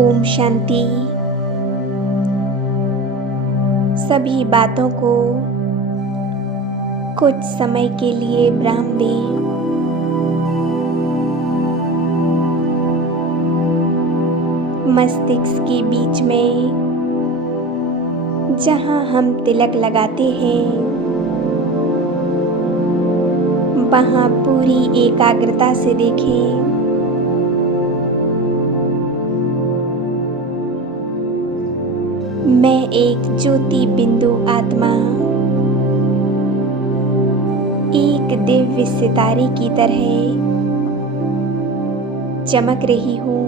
ओम शांति। सभी बातों को कुछ समय के लिए विराम दें। मस्तिष्क के बीच में जहाँ हम तिलक लगाते हैं, वहाँ पूरी एकाग्रता से देखें। मैं एक ज्योति बिंदु आत्मा, एक दिव्य सितारे की तरह चमक रही हूँ।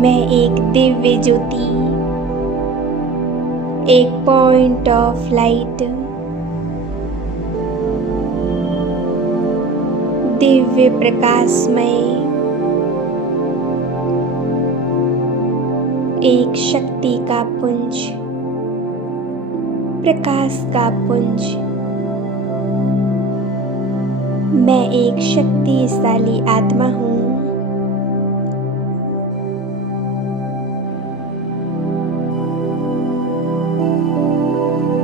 मैं एक दिव्य ज्योति, एक पॉइंट ऑफ लाइट, दिव्य प्रकाशमय, एक शक्ति का पुंज, प्रकाश का पुंज। मैं एक शक्तिशाली आत्मा हूँ।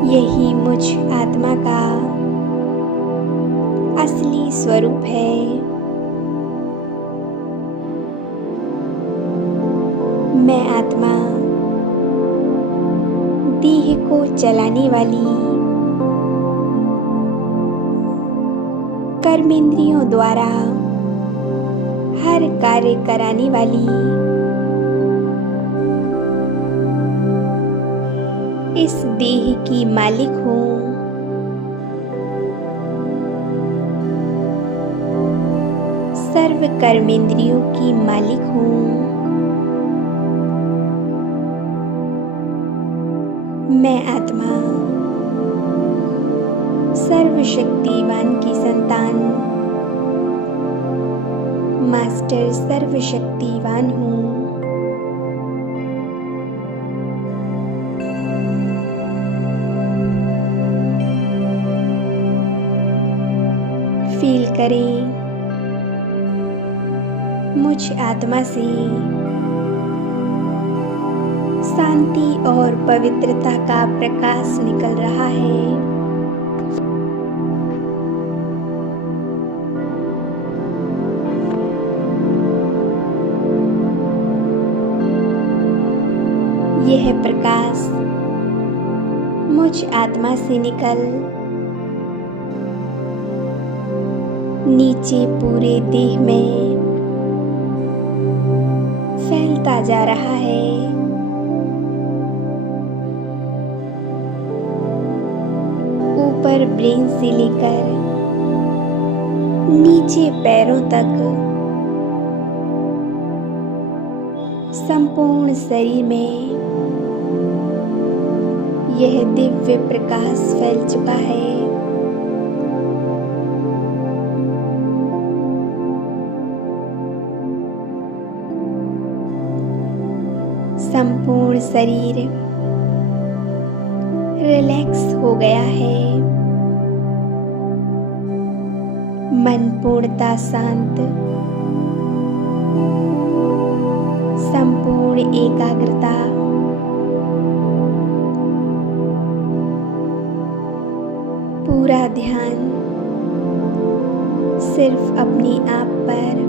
यही मुझ आत्मा का असली स्वरूप है। मैं आत्मा देह को चलाने वाली, कर्मेंद्रियों द्वारा हर कार्य कराने वाली, इस देह की मालिक हूँ। सर्व कर्मेंद्रियों की मालिक हूँ। मैं आत्मा सर्वशक्तिवान की संतान, मास्टर सर्वशक्तिवान हूँ। फील करें मुझ आत्मा से शांति और पवित्रता का प्रकाश निकल रहा है। यह प्रकाश मुझ आत्मा से निकल नीचे पूरे देह में फैलता जा रहा है। ऊपर ब्रेन से लेकर नीचे पैरों तक संपूर्ण शरीर में यह दिव्य प्रकाश फैल चुका है। संपूर्ण शरीर रिलैक्स हो गया है। मन पूर्णता शांत, संपूर्ण एकाग्रता, पूरा ध्यान सिर्फ अपने आप पर।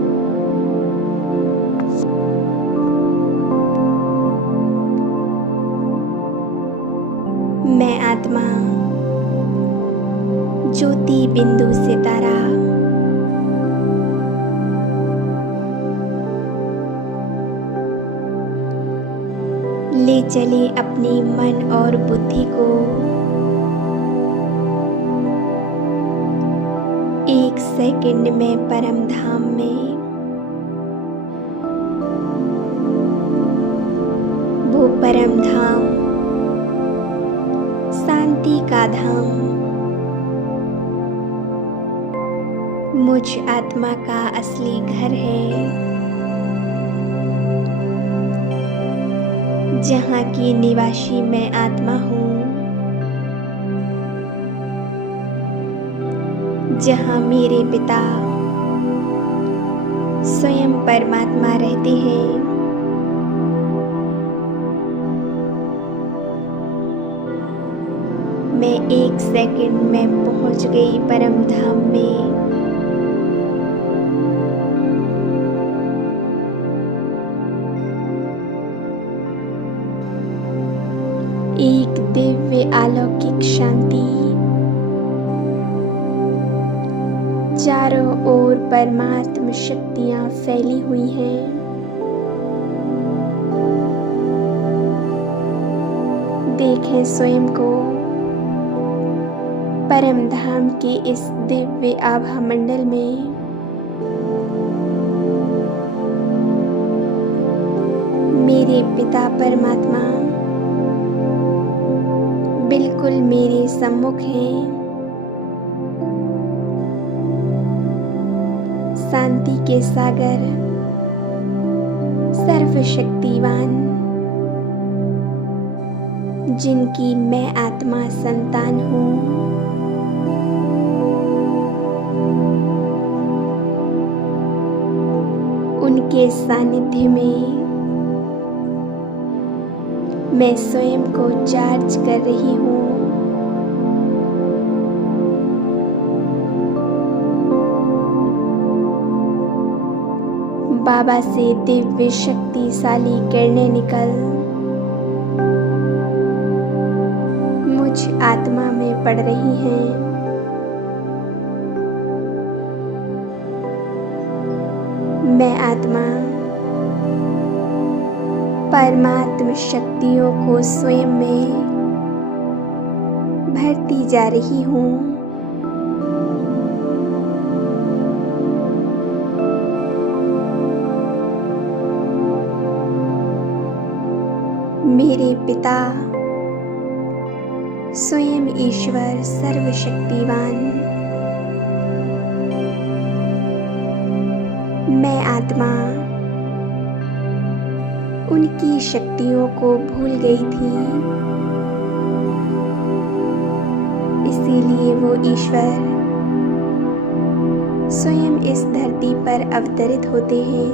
मैं आत्मा ज्योति बिंदु सितारा ले चले अपने मन और बुद्धि को एक सेकंड में परम धाम में। वो परम धाम शांति का धाम मुझ आत्मा का असली घर है, जहाँ की निवासी मैं आत्मा हूँ। जहाँ मेरे पिता स्वयं परमात्मा रहते हैं। मैं 1 सेकंड में पहुंच गई परम धाम में। एक दिव्य अलौकिक शांति चारों ओर परमात्म शक्तियां फैली हुई हैं। देखें स्वयं को परम धाम के इस दिव्य आभा मंडल में। मेरे पिता परमात्मा बिल्कुल मेरे सम्मुख हैं। शांति के सागर सर्वशक्तिवान जिनकी मैं आत्मा संतान हूँ, उनके सानिध्य में मैं स्वयं को चार्ज कर रही हूँ। बाबा से दिव्य शक्तिशाली किरणें निकल मुझ आत्मा में पड़ रही हैं। मैं आत्मा परमात्म शक्तियों को स्वयं में भरती जा रही हूँ। मेरे पिता स्वयं ईश्वर सर्वशक्तिवान, मैं आत्मा उनकी शक्तियों को भूल गई थी, इसीलिए वो ईश्वर स्वयं इस धरती पर अवतरित होते हैं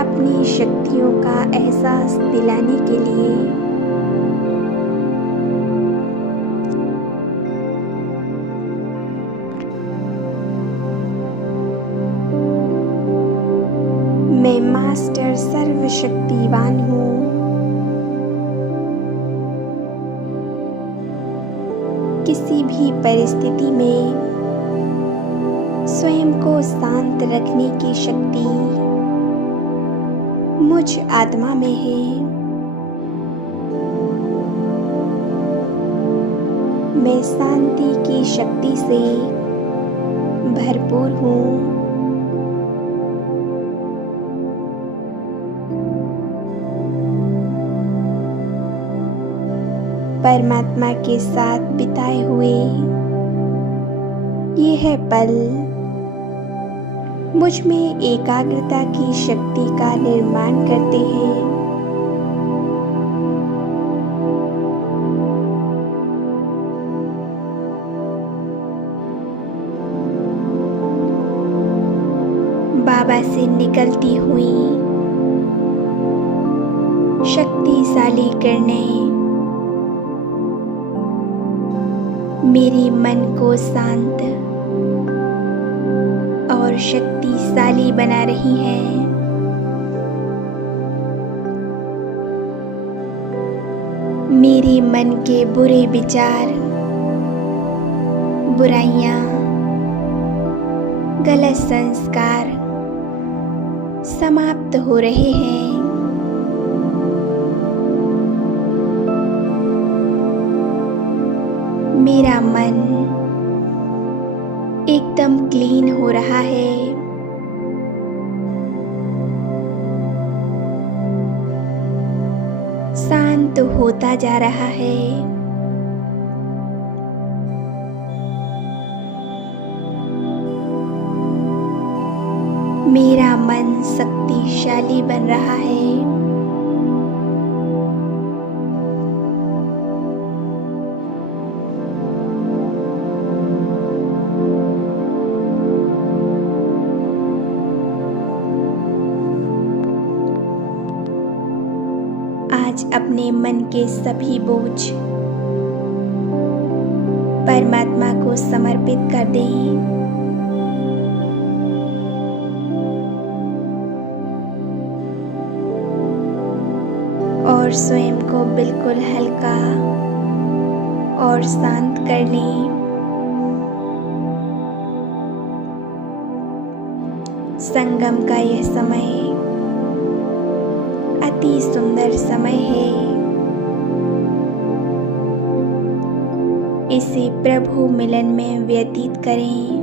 अपनी शक्तियों का एहसास दिलाने के लिए। मैं मास्टर सर्वशक्तिवान हूँ। किसी भी परिस्थिति में स्वयं को शांत रखने की शक्ति मुझ आत्मा में है। मैं शांति की शक्ति से भरपूर हूँ। परमात्मा के साथ बिताए हुए ये है पल मुझ में एकाग्रता की शक्ति का निर्माण करते हैं। बाबा से निकलती हुई शक्तिशाली किरणें मेरे मन को शांत और शक्तिशाली बना रही है। मेरे मन के बुरे विचार, बुराइयां, गलत संस्कार समाप्त हो रहे हैं। मेरा मन एकदम क्लीन हो रहा है। शांत होता जा रहा है। मेरा मन शक्तिशाली बन रहा है। अपने मन के सभी बोझ परमात्मा को समर्पित कर दें। और स्वयं को बिल्कुल हल्का और शांत कर लें। संगम का यह समय अति सुंदर समय है। इसे प्रभु मिलन में व्यतीत करें।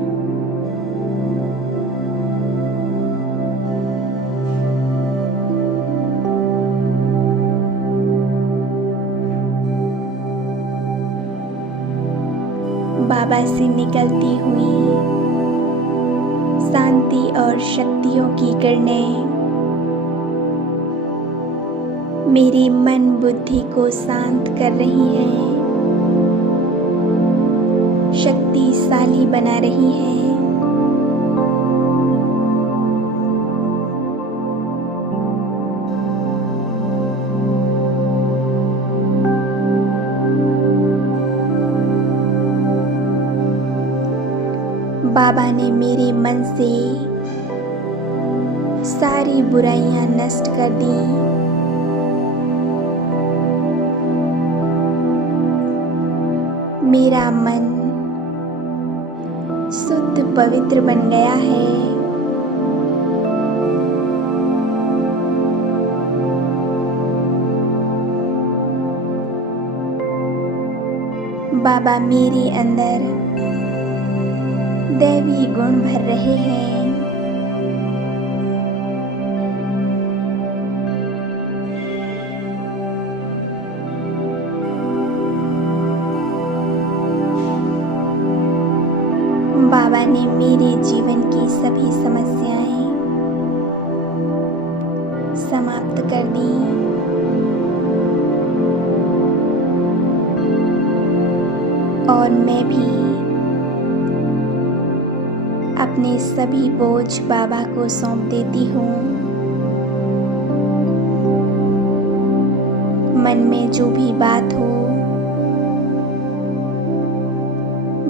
बाबा से निकलती हुई शांति और शक्तियों की किरणें मेरी मन बुद्धि को शांत कर रही हैं, शक्तिशाली बना रही हैं। बाबा ने मेरे मन से सारी बुराइयां नष्ट कर दी। मेरा मन शुद्ध पवित्र बन गया है। बाबा मेरे अंदर दैवी गुण भर रहे हैं। बाबा ने मेरे जीवन की सभी समस्याएं समाप्त कर दी। और मैं भी अपने सभी बोझ बाबा को सौंप देती हूँ। मन में जो भी बात हो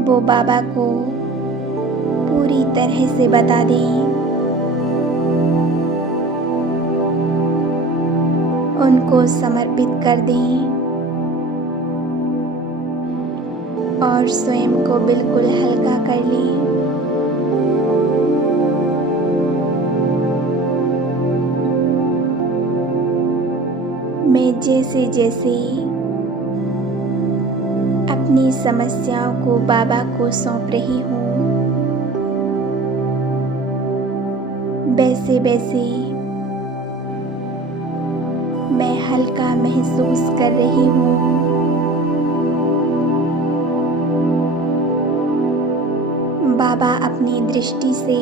वो बाबा को पूरी तरह से बता दें। उनको समर्पित कर दें और स्वयं को बिल्कुल हल्का कर लें। मैं जैसे जैसे अपनी समस्याओं को बाबा को सौंप रही हूँ, वैसे वैसे मैं हल्का महसूस कर रही हूँ। बाबा अपनी दृष्टि से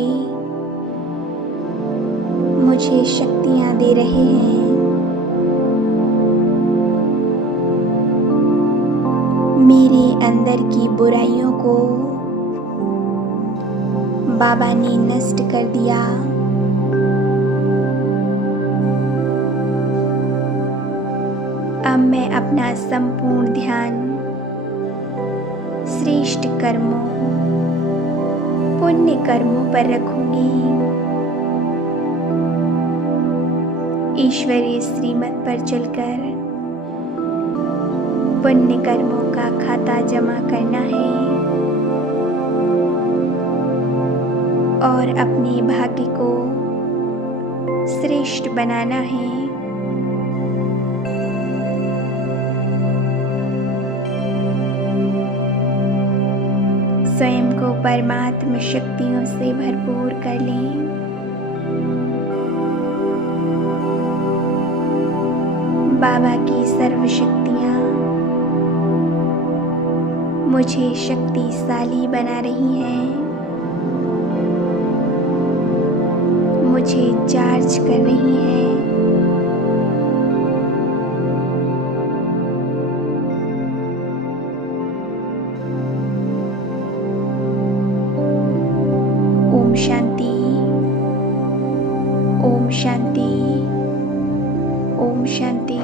मुझे शक्तियाँ दे रहे हैं। मेरे अंदर की बुराइयों को बाबा ने नष्ट कर दिया। अब मैं अपना संपूर्ण ध्यान श्रेष्ठ कर्मों, पुण्य कर्मों पर रखूंगी। ईश्वरीय श्रीमत पर चलकर पुण्य कर्मों का खाता जमा करना है और अपने भाग्य को श्रेष्ठ बनाना है। स्वयं को परमात्म शक्तियों से भरपूर कर लें। बाबा की सर्व शक्तियाँ मुझे शक्तिशाली बना रही हैं, मुझे चार्ज कर रही हैं। ओम शांति, ओम शांति, ओम शांति।